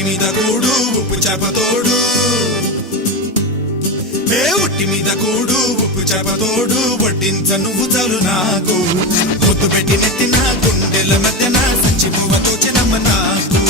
ఒట్టి మీద కూడు ఉప్పు చేప తోడు ఉట్టి మీద కూడు ఉప్పు చేప తోడు వడ్డించ నువ్వు చాలు నాకు ముద్దు పెట్టి నెత్తిన గుండెల మధ్యన సంచి పువ్వ తోచినమ్మ నాకు